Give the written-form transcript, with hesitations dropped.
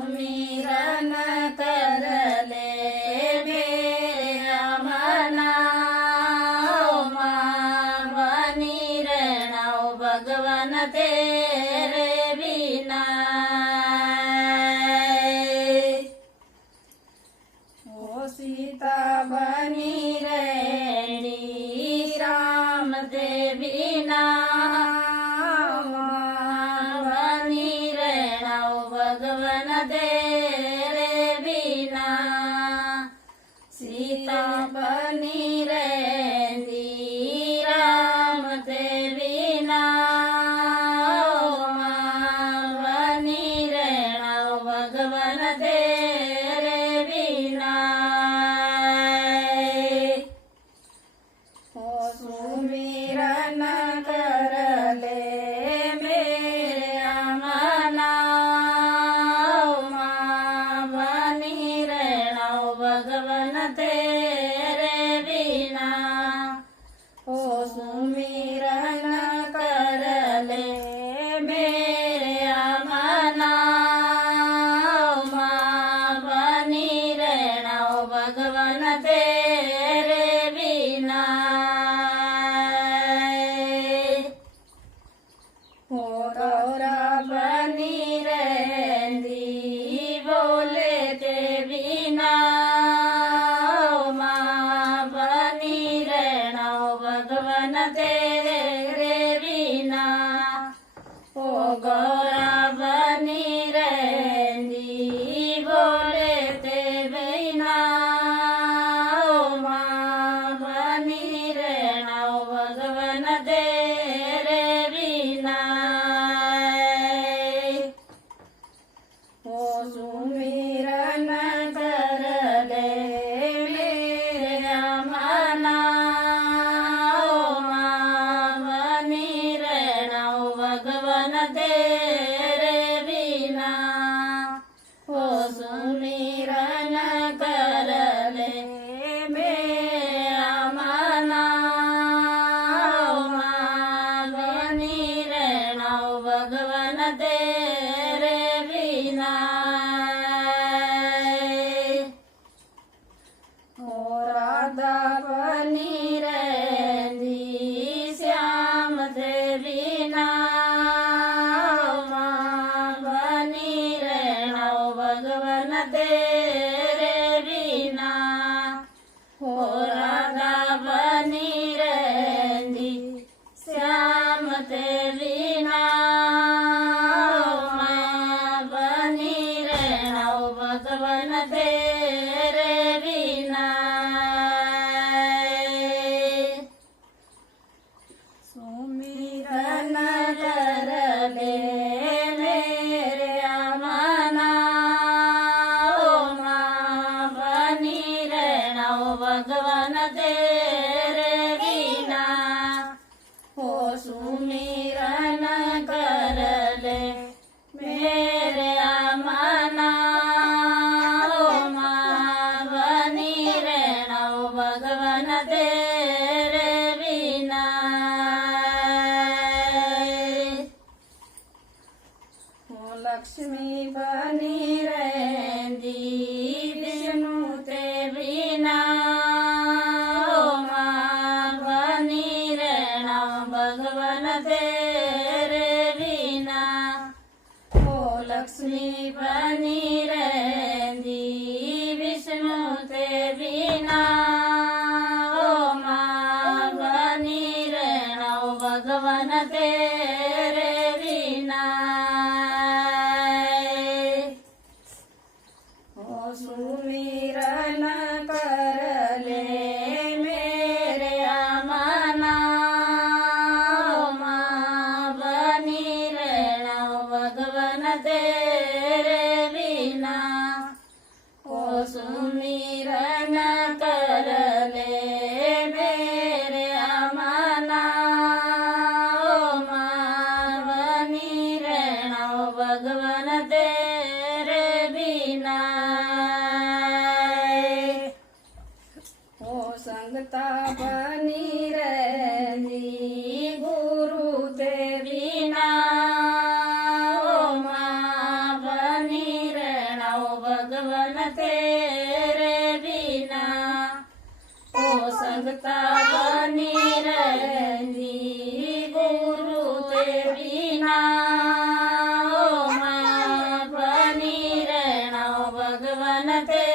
सुमिरन कर ले मेरे मना माँ बनी रहना भगवान तेरे बिना। ओ सीता बनी रहनी राम दे बिना बनी रहना भगवान तेरे बिना। सीता बनी रहनी राम दे बिना बनी रहना भगवान तेरे बिना। ओ सुमिरन कर ले मेरे मना माँ बनी रहना भगवान तेरे बिना। ओ सुमिरन कर ले मेरे मना माँ बनी रहना भगवान तेरे बिना। ओ गौरा बनी रहंदी बोले ते बिना माँ बनी रहना भगवान तेरे बिना। ओ गौरा बनी रहंदी बोले ते बिना माँ बनी रहना भगवान तेरे बिना। ओ सुमिरन कर ले मेरे मना माँ बनी रहना भगवान तेरे बिना। ओ सुमिरन कर ले मेरे मना माँ बनी रहना भगवान तेरे बिना। ओ राधा बनी रहंदी श्याम दे बिना माँ बनी रहना भगवान तेरे बिना। ओ राधा बनी रहंदी श्याम दे बिना माँ बनी रहना भगवान तेरे बिना। सुमिरन कर ले मेरे मना माँ बनी रहना भगवान तेरे बिना। ओ सुमिरन कर ले मेरे मना माँ बनी रहना भगवान तेरे बिना। ओ लक्ष्मी बनी रहंदी विष्णु ते बिना माँ बनी रहना भगवान तेरे बिना। ओ लक्ष्मी बनी रहंदी विष्णु ते बिना माँ बनी रहना भगवान तेरे बिना। ओ सुमिरन कर ले मेरे मना माँ बनी रहना भगवान तेरे बिना। ओ सुमिरन कर ले मेरे मना माँ बनी रहना भगवान तेरे बिना। ओ संगता बनी रहंदी गुरु ते बिना माँ बनी रहना भगवन तेरे बिना ओ संगता बनी रहती गुरु ते बिना ओ मां बनी रहना भगवन ते